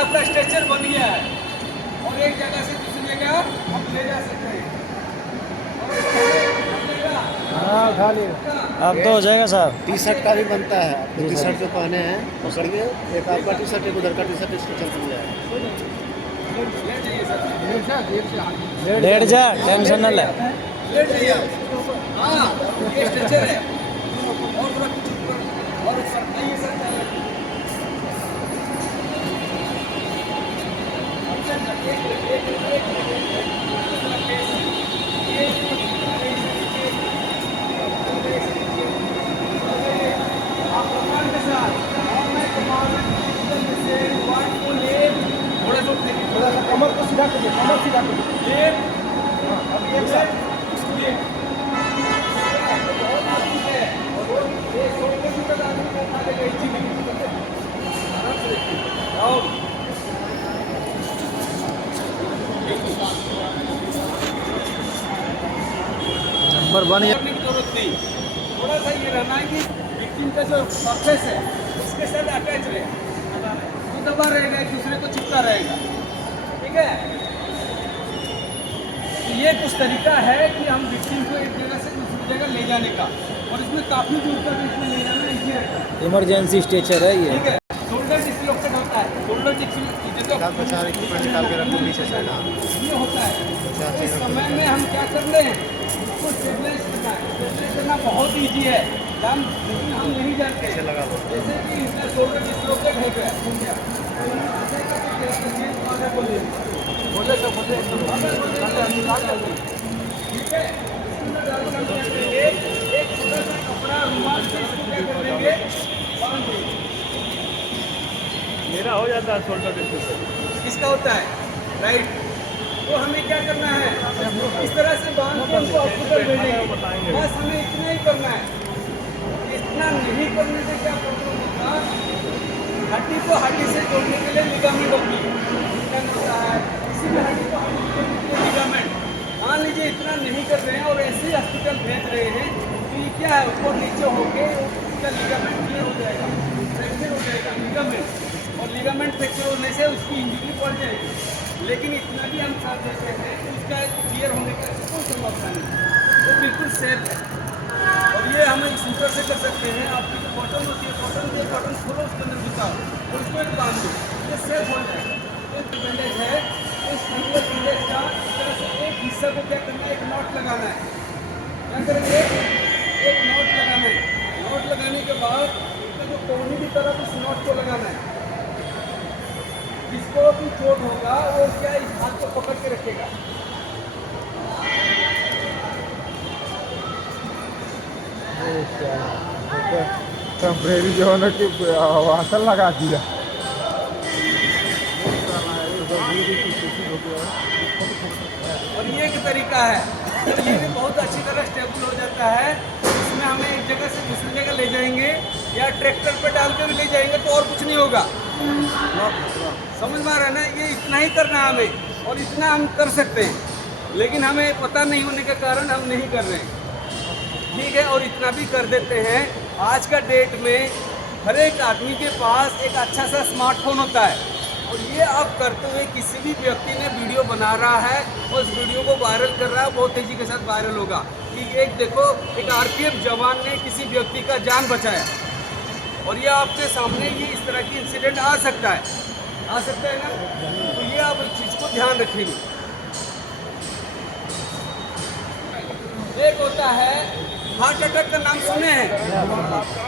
आपका स्ट्रेचर बन गया है और एक जगह से दूसरी जगह हम ले जा सकते हैं। हाँ खाली अब तो हो जाएगा साहब। टी शर्ट का भी बनता है, आपको टी शर्ट जो पहने हैं पकड़िए, एक आपका टी शर्ट एक उधर का टी शर्ट इसको चल जाएगा। लेट जा, टेंशन न ले। लेट जाइए आप। हाँ ये स्ट्रेचर है और थोड़ा कुछ ऊपर और ऊपर आइए सर। थोड़ा सा कमर को सीधा करिए, कमर सीधा करिए। अब एक साथ नंबर 1 करने की जरूरत नहीं। थोड़ा सा ये रहना है कि विक्टिम का जो सरफेस है उसके साथ अटैच रहे, वो दबा रहेगा, एक दूसरे को चिपका रहेगा। ठीक है, तो ये कुछ तरीका है कि हम विक्टिम को एक जगह से दूसरी जगह ले जाने का, और इसमें काफ़ी दूर तक इसमें ले जाना इजी रहता है। इमरजेंसी स्ट्रेचर है ये। ठीक है, शोल्डर डिस्लोकेट होता है, शोल्डर आप बचा रहे कि निकाल के रखो नीचे से ना। ये होता है। तो इस समय में हम क्या कर रहे हैं, इसको स्टेबलाइज करना है। स्टेबलाइज करना बहुत ईजी है, लेकिन हम नहीं जानते। लगा दो। जैसे कि इसका शोल्डर डिस्लोकेट हो गया, ठीक है, एक छोटा सा कपड़ा रुमाल से इसको क्या कर देंगे, बांध देंगे। मेरा हो जाता है शोल्डर डिस्लोकेट। इसका होता है राइट। तो हमें क्या करना है, इस तरह से बांध के उनको हॉस्पिटल भेजेंगे। बस हमें इतना ही करना है। इतना नहीं करने से क्या प्रॉब्लम होगा, हड्डी को हड्डी से जोड़ने के लिए लिगामेंट होती है, होता है। इसी में हड्डी को हड्डी से जोड़ने के लिए लिगामेंट। मान लीजिए इतना नहीं कर रहे हैं और ऐसे ही हॉस्पिटल भेज रहे हैं, तो ये क्या है, ऊपर नीचे होके उसका लिगामेंट क्लियर हो जाएगा, फ्रैक्चर हो जाएगा लिगामेंट, और लिगामेंट फ्रैक्चर होने से उसकी इंजरी पड़ जाएगी। लेकिन इतना भी हम साथ देते हैं कि उसका क्लियर होने का कोई संभावना नहीं, वो बिल्कुल सेफ है। और ये हम एक सूटर से कर सकते हैं। आपकी जो बॉटम होती है, बॉटम खोलो, उसके अंदर घुसाओ और उसको एक बांध दो, ये सेफ हो जाएगा। एक बैंडेज है, इस पूरे बैंडेज का इस तरह से एक हिस्सा को क्या करना है, एक नॉट लगाना है। क्या करेंगे, एक नॉट लगाना है। नॉट लगाने के बाद इसका जो कोहनी की तरफ इस नॉट को लगाना है। जिसको भी चोट होगा वो क्या इस हाथ को पकड़ के रखेगा। टेम्परेरी जो है ना कि वासल लगा दिया। और ये एक तरीका है, ये भी बहुत अच्छी तरह स्टेबल हो जाता है। इसमें हमें एक जगह से दूसरी जगह ले जाएंगे या ट्रैक्टर पे डाल के भी ले जाएंगे तो और कुछ नहीं होगा। समझ में आ रहा है ना, ये इतना ही करना है हमें, और इतना हम कर सकते हैं, लेकिन हमें पता नहीं होने के कारण हम नहीं कर रहे हैं। ठीक है, और इतना भी कर देते हैं। आज का डेट में हर एक आदमी के पास एक अच्छा सा स्मार्टफोन होता है, और ये अब करते हुए किसी भी व्यक्ति ने वीडियो बना रहा है और उस वीडियो को वायरल कर रहा है, बहुत तेज़ी के साथ वायरल होगा कि एक देखो, एक आरपीएफ जवान ने किसी व्यक्ति का जान बचाया। और ये आपके सामने ये इस तरह की इंसिडेंट आ सकता है ना, तो ये आप इस चीज़ को ध्यान रखेंगे। एक होता है हार्ट अटैक, का नाम सुने हैं?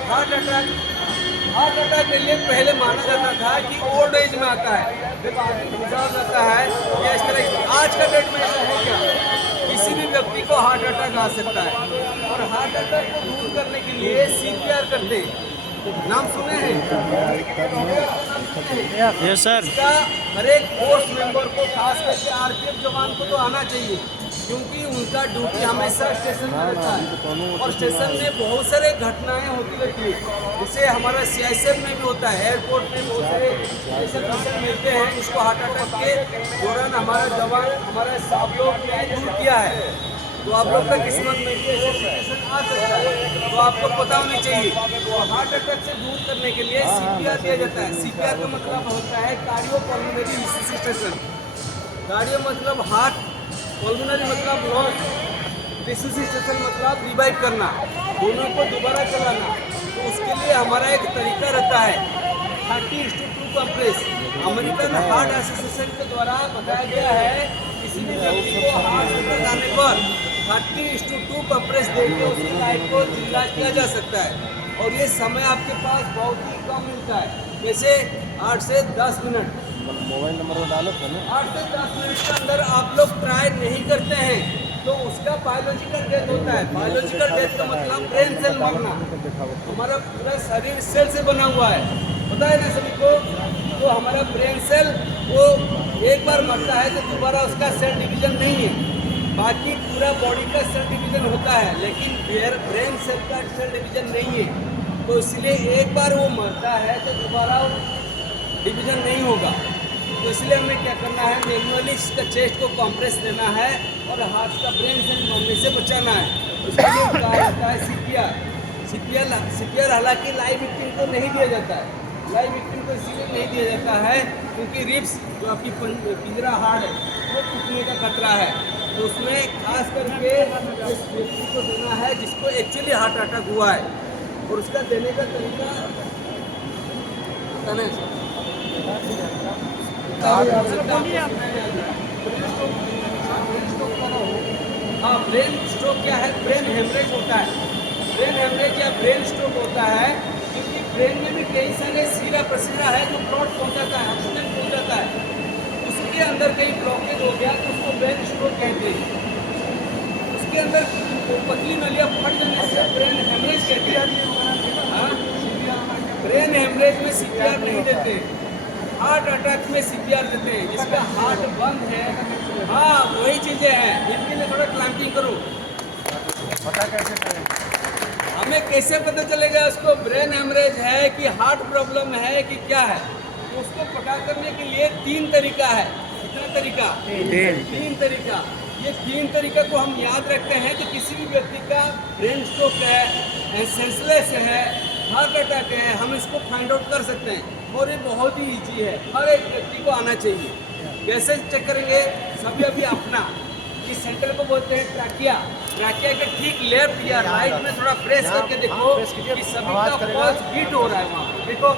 हार्ट अटैक के लिए पहले माना जाता था कि ओल्ड एज में आता है, जब आदमी गुजर जाता है या इस तरह। आज का डेट में ऐसा है क्या, किसी भी व्यक्ति को हार्ट अटैक आ सकता है, और हार्ट अटैक को दूर करने के लिए CPR करते हैं। नाम सुने हैं? Yes sir. इसका हर एक फोर्स मेंबर को, खास करके आरपीएफ जवान को तो आना चाहिए, क्योंकि उनका ड्यूटी हमेशा स्टेशन में रहता है, और स्टेशन में बहुत सारे घटनाएं होती रहती है। जैसे हमारा CISF में भी होता है, एयरपोर्ट में बहुत सारे ऐसे पेशेंट मिलते हैं जिसको हार्ट अटैक के दौरान हमारा जवान, हमारे साहब लोग ने दूर किया है। तो आप लोग का किस्मत में भी ऐसा सिचुएशन आ सकता है, तो आपको पता होनी चाहिए। तो हार्ट अटैक से दूर करने के लिए CPR दिया जाता है। CPR का मतलब होता है कार्डियोपल्मोनरी रिससिटेशन। कार्डियो मतलब हार्ट, पल्मोनरी मतलब लंग्स, रिससिटेशन मतलब रिवाइव करना, दोनों को दोबारा चलाना। तो उसके लिए हमारा एक तरीका रहता है 30:2 कंप्रेस। अमेरिकन हार्ट एसोसिएशन के द्वारा बताया गया है किसी भी व्यक्ति को हार्ट अटैक आने पर 30:2 कंप्रेस देकर उसकी लाइफ को इलाज किया जा सकता है। और ये समय आपके पास बहुत ही कम मिलता है, जैसे 8 से 10 मिनट। मोबाइल नंबर डालो तो ना 8 से 10 मिनट के अंदर आप लोग ट्राई नहीं करते हैं तो उसका बायोलॉजिकल डेथ होता है। बायोलॉजिकल डेथ का मतलब ब्रेन सेल मरना। हमारा पूरा शरीर सेल से बना हुआ है, पता है ना सभी को। तो हमारा ब्रेन सेल वो एक बार मरता है तो दोबारा उसका सेल डिवीजन नहीं है। बाकी पूरा बॉडी का सेल डिवीजन होता है, लेकिन ब्रेन सेल का सेल डिवीजन नहीं है। तो इसलिए एक बार वो मरता है तो दोबारा डिवीजन नहीं होगा। तो इसलिए हमें क्या करना है, मैनुअली इसका चेस्ट को कंप्रेस देना है और हार्ट का ब्रेन सेल मरने से बचाना है। उसके लिए कहा जाता है CPR हालांकि लाइव विक्टिम को नहीं दिया जाता है। लाइव विक्टिम को इसीलिए नहीं दिया जाता है क्योंकि रिब्स जो आपकी पिंजरा हार्ट है वो टूटने का खतरा है। तो उसमें खास करके उस व्यक्ति को देना है जिसको एक्चुअली हार्ट अटैक हुआ है, और उसका देने का तरीका बताना है। हाँ, ब्रेन स्ट्रोक क्या है? ब्रेन हेमरेज होता है। ब्रेन हेमरेज या ब्रेन स्ट्रोक होता है क्योंकि ब्रेन में भी कई सारे सीरा प्रसीरा है जो ब्लड पहुंचाता है, ऑक्सीजन पहुंचाता है। उसके अंदर कहीं ब्लॉकेज हो गया तो उसको ब्रेन स्ट्रोक कहते हैं। उसके अंदर पतली नलियाँ फट जाने से ब्रेन हेमरेज कहते हैं। हाँ, ब्रेन हेमरेज में CPR नहीं देते, हार्ट अटैक में CPR देते हैं। जिसका हार्ट बंद है, हाँ वही चीज़ें हैं। इनके लिए थोड़ा क्लैंपिंग करो। पता कैसे करें? हमें कैसे पता चलेगा उसको ब्रेन हेमरेज है कि हार्ट प्रॉब्लम है कि क्या है? तो उसको पता करने के लिए 3 तरीका है। कितना तरीका? 3 तरीका। ये 3 तरीका को हम याद रखते हैं कि किसी भी व्यक्ति का ब्रेन स्ट्रोक है, सेंसलेस है, हार्ट अटैक है, हम इसको फाइंड आउट कर सकते हैं। और ये बहुत ही ईजी है, हर एक व्यक्ति को आना चाहिए। कैसे चेक करेंगे? सभी अभी अपना इस सेंटर को बोलते हैं ट्रैकिया। ट्रैकिया के ठीक लेफ्ट या राइट में थोड़ा प्रेस करके देखो कि सभी का पल्स बीट हो रहा है। वहाँ देखो,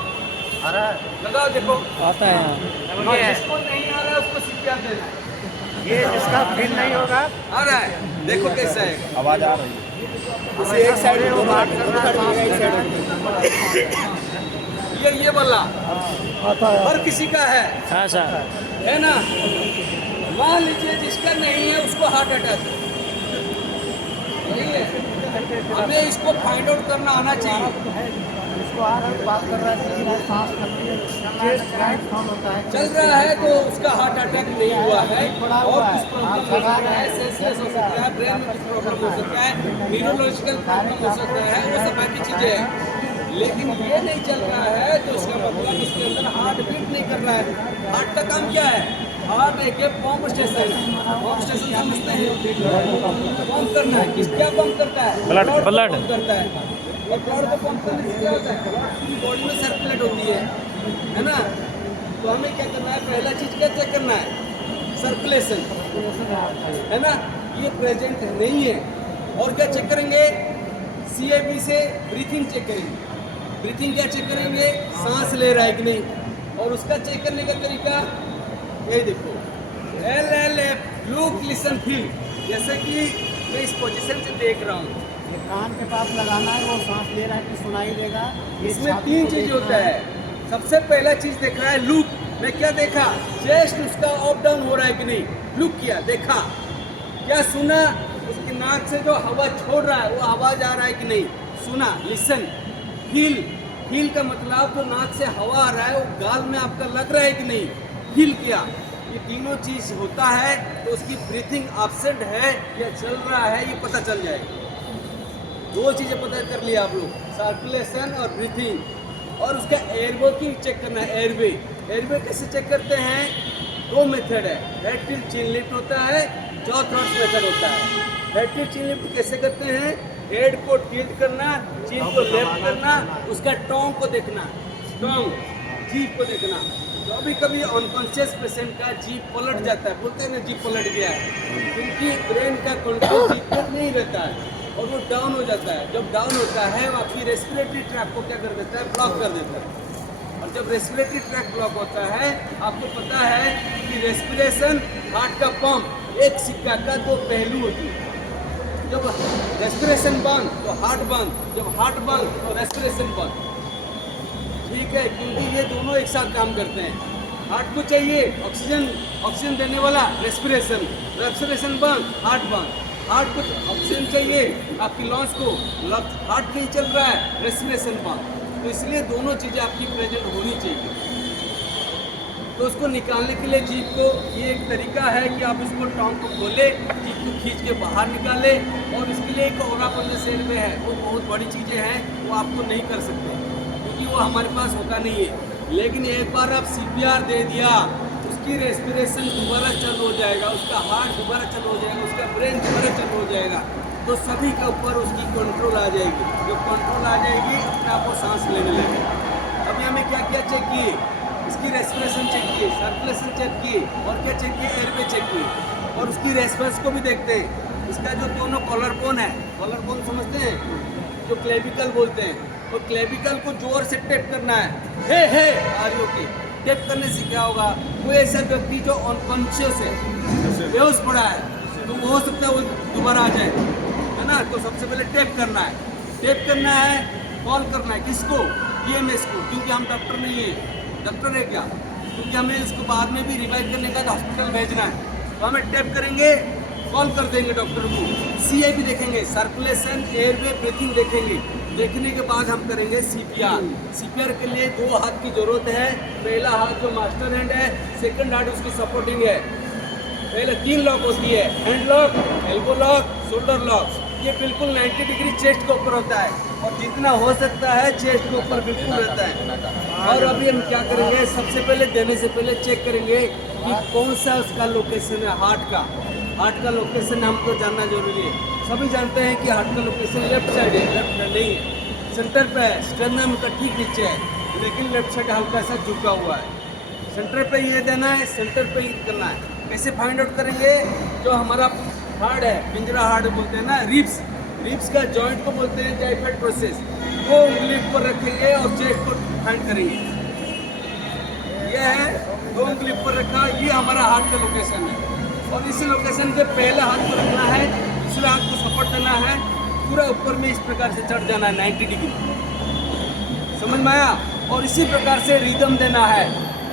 आ रहा है? लगाओ, देखो आता है। और जिसको नहीं आ रहा है उसको CPR देना है। ये जिसका फील नहीं होगा आ रहा है, देखो कैसा है। आवाज आ रही है। उसे एक साइड वो बात कर रहा है, एक साइड ये वाला आता है। हर किसी का है, हाँ सर, है ना। मान लीजिए जिसका नहीं है उसको हार्ट अटैक नहीं है। हमें इसको फाइंड आउट करना आना चाहिए। इसको आ रहा है, बात कर रहा है, सांस होता है, चल रहा है तो उसका हार्ट अटैक नहीं हुआ है। और कुछ प्रॉब्लम हो सकता है, सेंसलेस हो सकता है, ब्रेन में कुछ प्रॉब्लम हो सकता है, न्यूरोलॉजिकल प्रॉब्लम हो सकता है, वो सब बाकी चीज़ें हैं। लेकिन ये नहीं चल रहा है तो इसका मतलब उसके अंदर हार्ट बीट नहीं कर रहा है। हार्ट का काम क्या है? हार्ट एक पंप स्टेशन है। पंप स्टेशन समझते हैं? पंप करना है। किस क्या पंप करता है? ब्लड पंप करता है। और ब्लड को पंप करने से क्या होता है? ब्लड पूरी बॉडी में सर्कुलेट होती है ना। तो हमें क्या करना है? पहला चीज़ क्या चेक करना है? सर्कुलेशन, है ना। ये प्रेजेंट नहीं है। और क्या चेक करेंगे? CAB से ब्रीथिंग चेक करेंगे। ब्रीथिंग क्या चेक करेंगे? सांस ले रहा है कि नहीं। और उसका चेक करने का तरीका ये देखो, LLF, लुक, लिसन, फील। जैसे कि मैं इस पोजीशन से देख रहा हूँ, ये कान के पास लगाना है, वो सांस ले रहा है कि सुनाई देगा। इसमें 3 चीज होता है। सबसे पहला चीज देख रहा है लुक। मैं क्या देखा? चेस्ट उसका अप डाउन हो रहा है कि नहीं, लुक किया, देखा। क्या सुना? उसकी नाक से जो हवा छोड़ रहा है वो आवाज आ रहा है कि नहीं, सुना। Listen, feel. फील का मतलब जो नाक से हवा आ रहा है वो गाल में आपका लग रहा है कि नहीं, फील किया। ये तीनों चीज होता है तो उसकी ब्रीथिंग एब्सेंट है या चल रहा है ये पता चल जाएगा। 2 चीजें पता कर लिया आप लोग, सर्कुलेशन और ब्रीथिंग। और उसका एयरवे की चेक करना है। एयरवे कैसे चेक करते हैं? 2 मेथड है। हेड टिल्ट, चिन लिफ्ट होता है, थ्रॉट्स मेथड होता है। हेड चीन लिफ्ट कैसे करते हैं? हेड को टिल्ट करना, चीन को लेफ्ट करना, उसका टोंग को देखना, टोंग जीभ को देखना। तो अभी कभी अनकॉन्शियस पेशेंट का जीभ पलट जाता है, बोलते हैं ना जीभ पलट गया है, क्योंकि ब्रेन का कंट्रोल जीभ पर नहीं रहता है और वो डाउन हो जाता है। जब डाउन होता है वो आपकी रेस्पिरेटरी ट्रैक को क्या कर देता है? ब्लॉक कर देता है। और जब रेस्पिरेटरी ट्रैक ब्लॉक होता है, आपको पता है कि रेस्पिरेशन, हार्ट का पंप एक सिक्का का दो पहलू होती है। जब रेस्पिरेशन बंद तो हार्ट बंद, जब हार्ट बंद तो रेस्पिरेशन बंद। ठीक है, क्योंकि ये दोनों एक साथ काम करते हैं। हार्ट को चाहिए ऑक्सीजन, ऑक्सीजन देने वाला रेस्पिरेशन, रेस्पिरेशन बंद, हार्ट बंद। हार्ट को ऑक्सीजन चाहिए आपकी लंग्स को, हार्ट नहीं चल रहा है, रेस्पिरेशन बंद। तो इसलिए दोनों चीज़ें आपकी प्रेजेंट होनी चाहिए। तो उसको निकालने के लिए जीभ को ये एक तरीका है कि आप इसको टोंग को खोले, जीभ को खींच के बाहर निकाले। और इसके लिए एक और सेल में है, वो बहुत बड़ी चीज़ें हैं, वो आपको नहीं कर सकते क्योंकि वो हमारे पास होता नहीं है। लेकिन एक बार आप CPR दे दिया, उसकी रेस्पिरेशन दोबारा चालू हो जाएगा, उसका हार्ट दोबारा चालू हो जाएगा, उसका ब्रेन दोबारा चालू हो जाएगा। तो सभी के ऊपर उसकी कंट्रोल आ जाएगी। जब कंट्रोल आ जाएगी, अपने आप वो सांस लेने लगेगा। अभी हमें क्या क्या चेक किए? इसकी रेस्पिरेशन चेक किए, सर्कुलेशन चेक किए, और क्या चेक किए? एयरवे चेक किए। और उसकी रेस्पॉन्स को भी देखते हैं। इसका जो दोनों कॉलर बोन है, कॉलर बोन समझते हैं, जो क्लेविकल बोलते हैं, तो क्लेविकल को जोर से टेप करना है। हे आरियो की टेप करने से क्या होगा? कोई ऐसा व्यक्ति जो अनकॉन्शियस है, बेहोश पड़ा है, तो वो हो सकता है वो दोबारा आ जाए, है ना। तो सबसे पहले टेप करना है, टेप करना है, कॉल करना है किसको? EMS को, क्योंकि हम डॉक्टर नहीं है। डॉक्टर है क्या? क्योंकि हमें इसको बाद में भी रिवाइव करने का हॉस्पिटल भेजना है, तो हमें टेप करेंगे, कॉल कर देंगे डॉक्टर को। CIP देखेंगे, सर्कुलेशन, एयरवे, ब्रीथिंग देखेंगे। देखने के बाद हम करेंगे CPR। CPR के लिए 2 हाथ की जरूरत है। पहला हाथ जो मास्टर हैंड है, सेकंड हाथ उसकी सपोर्टिंग है। पहले 3 लॉक होती है, hand lock, elbow lock, shoulder lock. ये बिल्कुल 90 डिग्री चेस्ट के ऊपर होता है, और जितना हो सकता है चेस्ट के ऊपर बिल्कुल रहता है। और अभी हम क्या करेंगे? सबसे पहले देने से पहले चेक करेंगे कि कौन सा उसका लोकेशन है, हार्ट का लोकेशन हमको जानना जरूरी है। सभी जानते हैं कि हार्ट का लोकेशन लेफ्ट साइड है, लेफ्ट में नहीं है, सेंटर पे है, स्टर्नम का ठीक नीचे है, लेकिन लेफ्ट साइड हल्का सा झुका हुआ है। सेंटर पे ये देना है, सेंटर पे ही करना है। कैसे फाइंड आउट करेंगे? जो हमारा हार्ट है, पिंजरा हार्ट बोलते हैं ना, रिब्स का जॉइंट को बोलते हैं जाइफेड प्रोसेस। वो उंगली पर रखेंगे और चेस्ट को फाइंड करेंगे। ये है 2 उंगली पर रखा, ये हमारा हार्ट का लोकेशन है। और इसी लोकेशन के पहले हाथ को रखना है, दूसरे हाथ को सपोर्ट करना है, पूरा ऊपर में इस प्रकार से चढ़ जाना है 90 डिग्री, समझ में आया? और इसी प्रकार से रिदम देना है,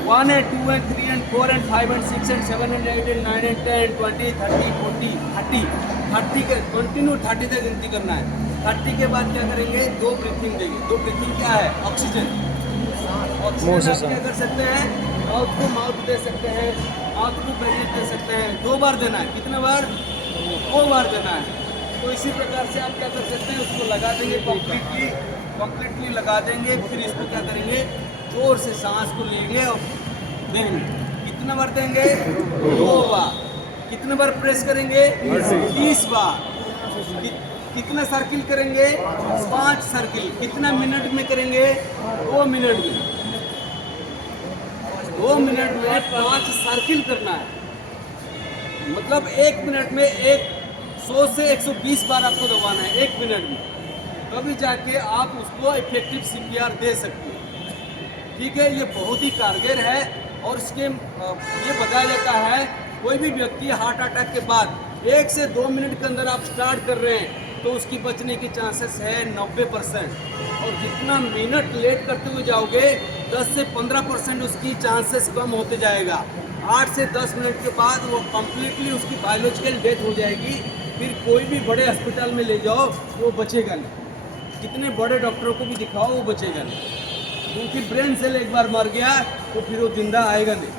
1 and 2 and 3 and 4 and 5 and 6 and 7 and 8 and 9 and 10 20 30 40 30 के कंटिन्यू 30 तक गिनती करना है। 30 के बाद क्या करेंगे? 2 ब्रीथिंग देंगे। 2 ब्रीथिंग क्या है? ऑक्सीजन आप क्या कर सकते हैं? माउथ को माउथ दे सकते हैं, आँख को ब्रेथ दे सकते हैं। 2 बार देना है। कितने बार? 2 बार देना है। तो इसी प्रकार से आप क्या कर सकते हैं? उसको लगा देंगे, कम्प्लीटली लगा देंगे। फिर इसको क्या करेंगे? जोर से सांस को लेंगे और देंगे। कितने बार देंगे? 2 बार। कितने बार प्रेस करेंगे? 30 बार। कितना सर्किल करेंगे? 5 सर्किल। कितना मिनट में करेंगे? 2 मिनट में। 2 मिनट में 5 सर्किल करना है। मतलब 1 मिनट में 100 से 120 बार आपको दबाना है 1 मिनट में, तभी जाके आप उसको इफेक्टिव CPR दे सकते हैं। ठीक है, ये बहुत ही कारगर है। और इसके ये बताया जाता है कोई भी व्यक्ति हार्ट अटैक के बाद 1 से 2 मिनट के अंदर आप स्टार्ट कर रहे हैं तो उसकी बचने की चांसेस है 90%। और जितना मिनट लेट करते हुए जाओगे 10 से 15% उसकी चांसेस कम होते जाएगा। 8 से 10 मिनट के बाद वो कम्प्लीटली उसकी बायोलॉजिकल डेथ हो जाएगी। फिर कोई भी बड़े अस्पताल में ले जाओ वो बचेगा नहीं, कितने बड़े डॉक्टरों को भी दिखाओ वो बचेगा नहीं, क्योंकि ब्रेन सेल एक बार मर गया तो फिर वो जिंदा आएगा नहीं।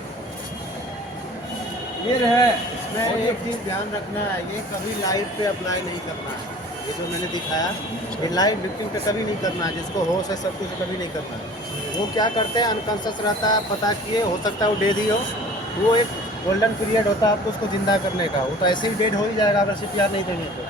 ये है इसमें एक चीज़ ध्यान रखना है, ये कभी लाइव पे अप्लाई नहीं करना है। ये जो मैंने दिखाया ये लाइव विक्टिम पे कभी नहीं करना है, जिसको होश है सब कुछ कभी नहीं करना है। वो क्या करते हैं, अनकॉन्शियस रहता है, पता किए हो सकता है वो डेड ही हो, वो एक गोल्डन पीरियड होता है आपको उसको जिंदा करने का, वो तो ऐसे ही डेड हो ही जाएगा अगर CPR नहीं देंगे तो।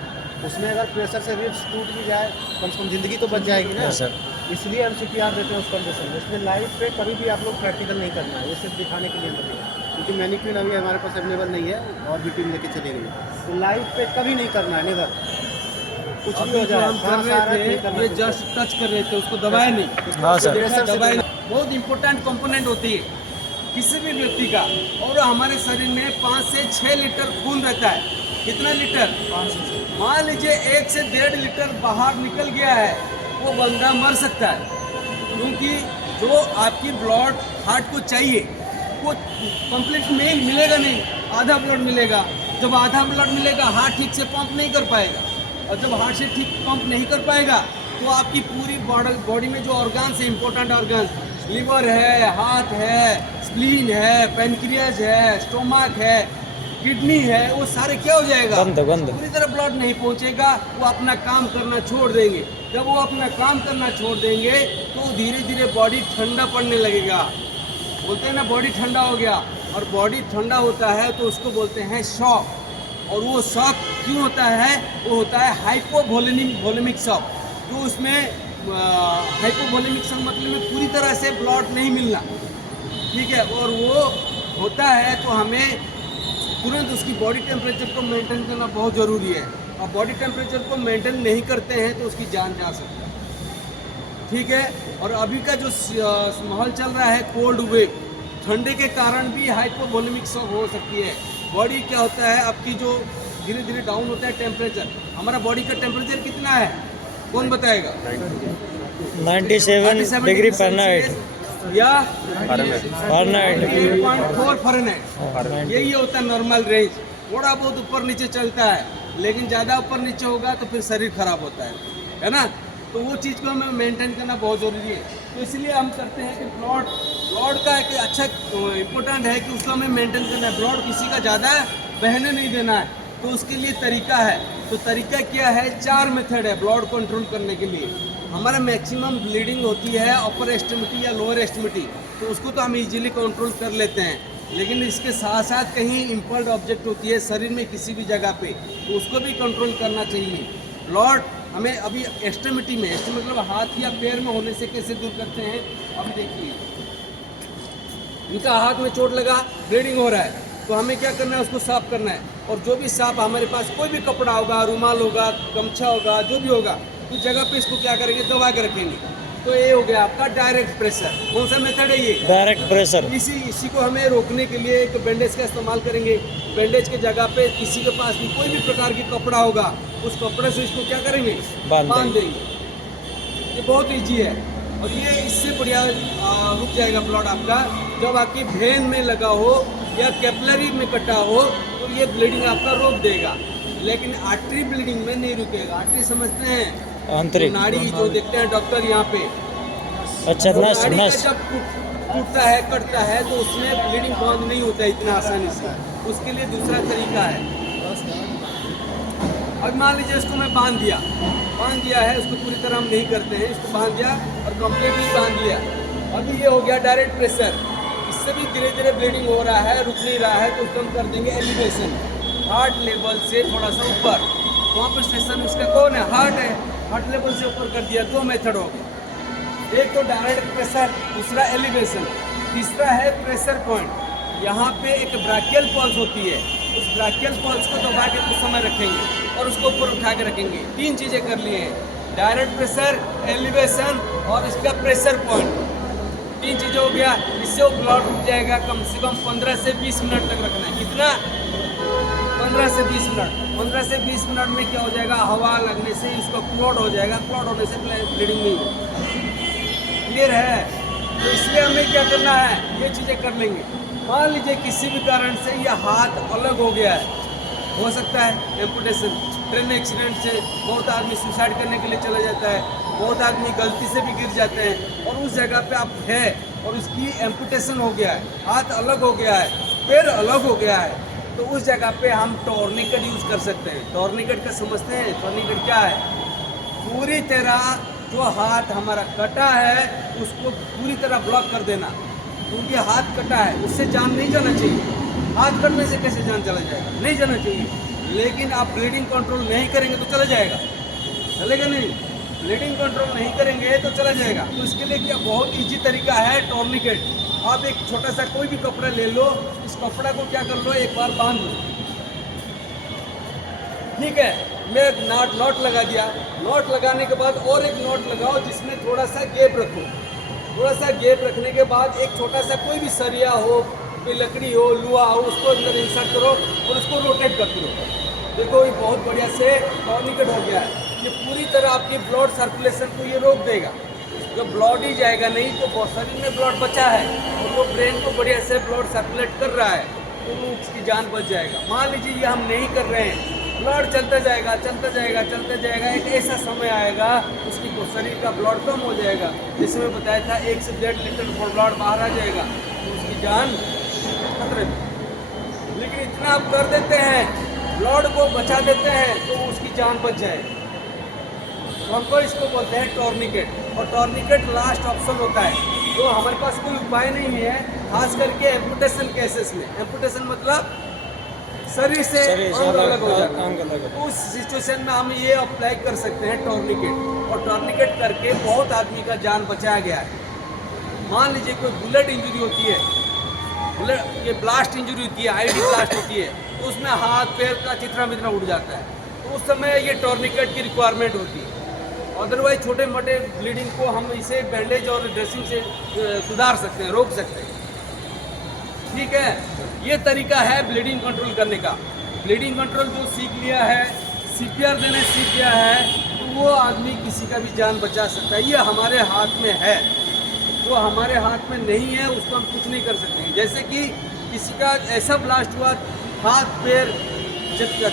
उसमें अगर प्रेशर से रिब्स टूट भी जाए कम से कम ज़िंदगी तो बच जाएगी ना सर, इसलिए हम CPR देते हैं उस कंडीशन में। उसमें लाइफ पे कभी भी आप लोग प्रैक्टिकल नहीं करना है, ये सिर्फ दिखाने के लिए लगेगा, क्योंकि मैनिक्विन अभी हमारे पास अवेलेबल नहीं है और भी टीम लेके चली गई, तो लाइफ पे कभी नहीं करना है, नेवर। कुछ भी हो जाए हम कर रहे थे, ये जस्ट टच कर रहे थे, उसको दबाया नहीं। हाँ सर। दबाया नहीं। बहुत इंपॉर्टेंट कंपोनेंट होती है किसी भी व्यक्ति का। और हमारे शरीर में 5 से 6 लीटर खून रहता है। कितना लीटर? मान लीजिए 1 से 1.5 लीटर बाहर निकल गया है, वो बंदा मर सकता है, क्योंकि जो आपकी ब्लड हार्ट को चाहिए वो कंप्लीट में मिलेगा नहीं, आधा ब्लड मिलेगा। जब आधा ब्लड मिलेगा हार्ट ठीक से पंप नहीं कर पाएगा, और जब हार्ट से ठीक पंप नहीं कर पाएगा तो आपकी पूरी बॉडी में जो ऑर्गन्स है, इंपॉर्टेंट ऑर्गन्स, लिवर है, हार्ट है, स्प्लीन है, पेनक्रियाज है, स्टोमक है, किडनी है, वो सारे क्या हो जाएगा? पूरी तरह ब्लड नहीं पहुंचेगा, वो अपना काम करना छोड़ देंगे। जब वो अपना काम करना छोड़ देंगे तो धीरे धीरे बॉडी ठंडा पड़ने लगेगा। बोलते हैं ना बॉडी ठंडा हो गया, और बॉडी ठंडा होता है तो उसको बोलते हैं शॉक। और वो शॉक क्यों होता है? वो होता है हाइपोवोलेमिक शॉक। तो उसमें हाइपोवोलेमिक शॉक मतलब में पूरी तरह से ब्लड नहीं मिलना, ठीक है, और वो होता है तो हमें तुरंत उसकी बॉडी टेम्परेचर को मेंटेन करना बहुत ज़रूरी है। और बॉडी टेम्परेचर को मेंटेन नहीं करते हैं तो उसकी जान जा सकती है, ठीक है। और अभी का जो माहौल चल रहा है कोल्ड वेव, ठंडे के कारण भी हाइपोवोलेमिक शॉक हो सकती है। बॉडी क्या होता है आपकी जो धीरे धीरे डाउन होता है टेम्परेचर। हमारा बॉडी का टेम्परेचर कितना है कौन बताएगा? 97 डिग्री फ़ारेनहाइट या फ़ारेनहाइट 8.4 फ़ारेनहाइट। यही होता है नॉर्मल रेंज। थोड़ा बहुत ऊपर नीचे चलता है, लेकिन ज़्यादा ऊपर नीचे होगा तो फिर शरीर खराब होता है ना। तो वो चीज़ को हमें मेंटेन करना बहुत ज़रूरी है। तो इसलिए हम करते हैं कि ब्लड का एक अच्छा इम्पोर्टेंट है कि उसको हमें मेंटेन करना है। ब्लड किसी का ज़्यादा बहने नहीं देना है, तो उसके लिए तरीका है। तो तरीका क्या है? 4 मेथड है ब्लड कंट्रोल करने के लिए। हमारा मैक्सिमम ब्लीडिंग होती है अपर एक्सट्रीमिटी या लोअर एक्सट्रीमिटी, तो उसको तो हम इजीली कंट्रोल कर लेते हैं, लेकिन इसके साथ साथ कहीं इम्पल्ड ऑब्जेक्ट होती है शरीर में किसी भी जगह पे, तो उसको भी कंट्रोल करना चाहिए। ब्लड हमें अभी एक्सट्रीमिटी में, मतलब हाथ या पैर में होने से कैसे दूर करते हैं? अभी देखिए इनका हाथ में चोट लगा, ब्लीडिंग हो रहा है, तो हमें क्या करना है? उसको साफ करना है। और जो भी साफ हमारे पास कोई भी कपड़ा होगा, रुमाल होगा, गमछा होगा, जो भी होगा, उस जगह पे इसको क्या करेंगे? दबा के रखेंगे। तो ये हो गया आपका डायरेक्ट प्रेशर। कौन सा मेथड है ये? Direct pressure. इसी को हमें रोकने के लिए एक बैंडेज का इस्तेमाल करेंगे। बैंडेज के जगह पे किसी के पास भी कोई भी प्रकार की कपड़ा होगा, उस कपड़े से इसको क्या करेंगे? बांध देंगे। ये बहुत ईजी है, और ये इससे बढ़िया रुक जाएगा ब्लड आपका। जब आपकी वेन में लगा हो या कैपिलरी में कटा हो तो ये ब्लीडिंग आपका रोक देगा, लेकिन आर्टरी ब्लीडिंग में नहीं रुकेगा। आर्टरी समझते हैं? आंतरिक नाड़ी जो देखते हैं डॉक्टर यहाँ पे। अच्छा, नस नाड़ी का नस जब टूटता है, कटता है, तो उसमें ब्लीडिंग बंद नहीं होता इतना आसानी से। उसके लिए दूसरा तरीका है। अब मान लीजिए इसको मैं बांध दिया है, उसको पूरी तरह हम नहीं करते हैं, इसको बांध दिया और कम्प्लीटली बांध लिया। अभी ये हो गया डायरेक्ट प्रेशर। इससे भी धीरे धीरे ब्लीडिंग हो रहा है, रुक नहीं रहा है, तो उसको हम कर देंगे एलिवेशन। हार्ट लेवल से थोड़ा सा ऊपर, वहाँ पर स्टेशन उसका कौन है? हार्ट है। हार्ट लेवल से ऊपर कर दिया। 2 मेथड हो गए, एक तो डायरेक्ट प्रेशर, दूसरा एलिवेशन, तीसरा है प्रेशर पॉइंट। यहाँ पे एक ब्राकियल पल्स होती है, उस ब्राकियल पल्स को दबा के कुछ समय रखेंगे और उसको ऊपर उठा के रखेंगे। 3 चीज़ें कर लिए हैं, डायरेक्ट प्रेशर, एलिवेशन और इसका प्रेशर पॉइंट। 3 चीज़ें हो गया। इससे वो ब्लड रुक जाएगा। कम से कम 15 से 20 मिनट तक रखना है। कितना? 15 से 20 मिनट। 15 से 20 मिनट में क्या हो जाएगा? हवा लगने से इसको क्लॉट हो जाएगा। क्लॉट होने से ब्लीडिंग नहीं होगी। क्लियर है? तो इसलिए हमें क्या करना है? ये चीज़ें कर लेंगे। मान लीजिए किसी भी कारण से यह हाथ अलग हो गया है, हो सकता है एम्पुटेशन। ट्रेन एक्सीडेंट से बहुत आदमी सुसाइड करने के लिए चला जाता है, बहुत आदमी गलती से भी गिर जाते हैं, और उस जगह पे आप है और उसकी एम्पुटेशन हो गया है, हाथ अलग हो गया है, पैर अलग हो गया है, तो उस जगह पे हम टॉर्निकेट यूज़ कर सकते हैं। टॉर्निकेट का समझते हैं? टॉर्निकेट क्या है? पूरी तरह जो हाथ हमारा कटा है उसको पूरी तरह ब्लॉक कर देना, क्योंकि हाथ कटा है, उससे जान नहीं जाना चाहिए। हाथ कटने से कैसे जान चला जाएगा? नहीं जाना चाहिए। लेकिन आप ब्लीडिंग कंट्रोल नहीं करेंगे तो चला जाएगा, चलेगा नहीं। ब्लीडिंग कंट्रोल नहीं करेंगे तो चला जाएगा। तो इसके लिए क्या बहुत इजी तरीका है, टॉर्निकेट। आप एक छोटा सा कोई भी कपड़ा ले लो, इस कपड़ा को क्या कर लो, एक बार बांध लो, ठीक है। मैं एक नॉट लगा दिया। नॉट लगाने के बाद और एक नॉट लगाओ जिसमें थोड़ा सा गैप रखो। थोड़ा सा गैप रखने के बाद एक छोटा सा कोई भी सरिया हो, कोई लकड़ी हो, लोहा हो, उसको अंदर इंसर्ट करो और उसको रोटेट करते रहो। देखो ये बहुत बढ़िया से टॉर्निकेट हो गया है। ये पूरी तरह आपकी ब्लड सर्कुलेशन को ये रोक देगा। जब ब्लड ही जाएगा नहीं तो शरीर में ब्लड बचा है और वो ब्रेन को बढ़िया से ब्लड सर्कुलेट कर रहा है तो उसकी जान बच जाएगा। मान लीजिए ये हम नहीं कर रहे हैं, ब्लड चलता जाएगा चलता जाएगा चलता जाएगा, एक ऐसा समय आएगा उसकी शरीर का ब्लड कम हो जाएगा। जैसे मैं बताया था 1 से 1.5 लीटर ब्लड बाहर आ जाएगा तो उसकी जान खतरे में। लेकिन इतना आप कर देते हैं, ब्लड को बचा देते हैं तो उसकी जान बच जाएगी। तो हमको इसको बोलते हैं टॉर्निकेट। और टॉर्निकेट लास्ट ऑप्शन होता है। तो हमारे पास कोई उपाय नहीं है, खास करके एम्पुटेशन केसेस में। एम्पुटेशन मतलब शरीर से अंग अलग हो जाता है। उस सिचुएशन में हम ये अप्लाई कर सकते हैं टॉर्निकेट। और टॉर्निकेट करके बहुत आदमी का जान बचाया गया है। मान लीजिए कोई बुलेट इंजरी होती है, बुलेट ये ब्लास्ट इंजरी होती है, आईडी ब्लास्ट होती है, तो उसमें हाथ पैर का चित्रा मित्रा उड़ जाता है, तो उस समय ये टॉर्निकेट की रिक्वायरमेंट होती है। अदरवाइज छोटे मोटे ब्लीडिंग को हम इसे बैंडेज और ड्रेसिंग से सुधार सकते हैं, रोक सकते हैं, ठीक है। ये तरीका है ब्लीडिंग कंट्रोल करने का। ब्लीडिंग कंट्रोल जो सीख लिया है, CPR देने सीख लिया है, तो वो आदमी किसी का भी जान बचा सकता है। ये हमारे हाथ में है। जो हमारे हाथ में नहीं है उसको हम कुछ नहीं कर सकते। जैसे कि किसी का ऐसा ब्लास्ट हुआ, हाथ पैर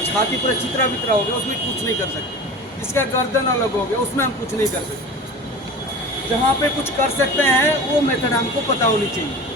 छाती पर चित्रा वित्रा हो गया, उसमें कुछ नहीं कर सकते। जिसका गर्दन अलग हो गया उसमें हम कुछ नहीं कर सकते। जहाँ पे कुछ कर सकते हैं वो मेथड हमको पता होनी चाहिए।